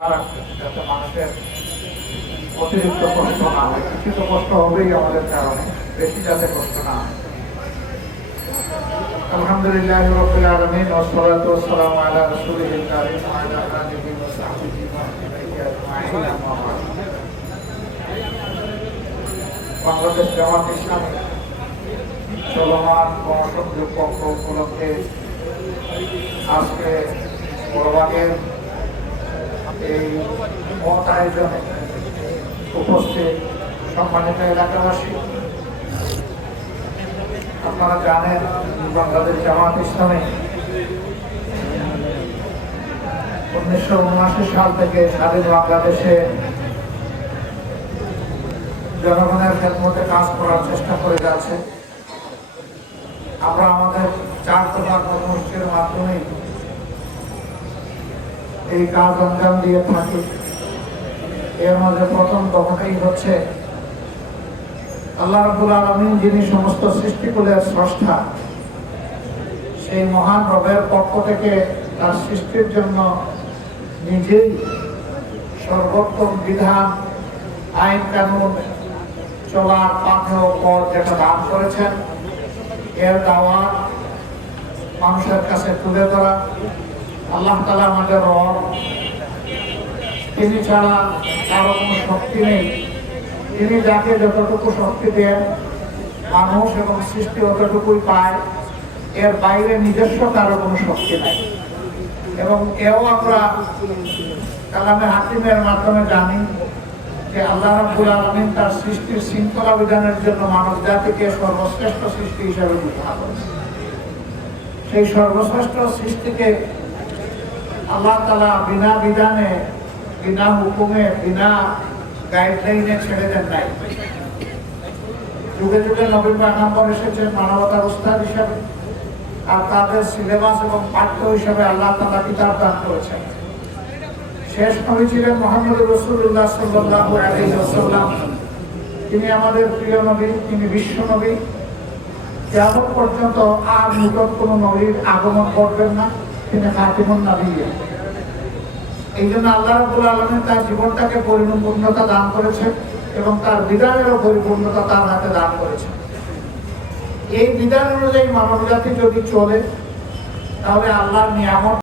যাতে মানুষের অতিরিক্ত কষ্ট না হয়। কিছু কষ্ট হবেই আমাদের কারণে, বেশি যাতে কষ্ট না হয়। আলহামদুলিল্লাহ রাব্বিল আলামিন ওয়া সলাতু ওয়া সালামু আলা রাসূলিল কারীম ওয়া আলা আলিহি ওয়া সাহবিহি ওয়া আজমাইন আম্মা বা'দ। বাংলাদেশ জামাত ইসলামী চলমান গণসংযোগ পক্ষ উপলক্ষে আজকে বড়বাগের এই মহৎ আয়োজনে উপস্থিত সম্মানিত এলাকাবাসী, আপনারা জানেন বাংলাদেশ জামাত ইসলামী 1979 সাল থেকে স্বাধীন বাংলাদেশে জনগণের খেদমতে কাজ করার চেষ্টা করে যাচ্ছে। আমরা আমাদের 4 দফা কর্মসূচির মাধ্যমে এই কাজ অঞ্জাম দিয়ে থাকি। এর মধ্যে প্রথম দফাটাই হচ্ছে আল্লাহ রাব্বুল আলামিন, যিনি সমস্ত সৃষ্টিকুলের স্রষ্টা, সেই মহান রবের পক্ষ থেকে তার সৃষ্টির জন্য নিজেই সর্বোত্তম বিধান, আইন কানুন, চলার পাথেয় পথ যেটা দান করেছেন, এর দাওয়াত মানুষের কাছে তুলে ধরা। আল্লাহ তাআলা আমাদের রব, তিনি ছাড়া কারো কোনো শক্তি নেই। তিনি যাকে যতটুকু শক্তি দেন, মানুষ এবং সৃষ্টি অতটুকুই পায়, এর বাইরে নিজস্ব কারো কোনো শক্তি নাই। এবং এও আমরা কালামে হাকিমের মাধ্যমে জানি যে আল্লাহ রাব্বুল আলামিন তার সৃষ্টির শৃঙ্খলা বিধানের জন্য মানব জাতিকে সর্বশ্রেষ্ঠ সৃষ্টি হিসেবে ঘোষণা করেছেন। সেই সর্বশ্রেষ্ঠ সৃষ্টিকে আল্লাহ তাআলা বিনা বিধানে, বিনা হুকুমে, বিনা গাইডলাইনে ছেড়ে দেন নাই। যুগে যুগে নবী পয়গম্বর এসেছেন মানবতার উস্তাদ হিসাবে, আর তাদের সিলেবাস এবং পাঠ্য হিসাবে আল্লাহ তাআলা কিতাব দান করেছেন। শেষ নবী ছিলেন মুহাম্মদুর রাসূলুল্লাহ সাল্লাল্লাহু আলাইহি ওয়াসাল্লাম। তিনি আমাদের প্রিয় নবী, তিনি বিশ্ব নবী। কিয়ামত পর্যন্ত আর নতুন কোনো নবীর আগমন করবেন না, তিনি খাতিমুন নবিয়্যিন। এই জন্য আল্লাহ রাব্বুল আলামিন তার জীবনটাকে পরিপূর্ণতা দান করেছেন এবং তার বিধানেরও পরিপূর্ণতা তার হাতে দান করেছেন। এই বিধান অনুযায়ী মানব জাতি যদি চলে, তাহলে আল্লাহর নিয়ামত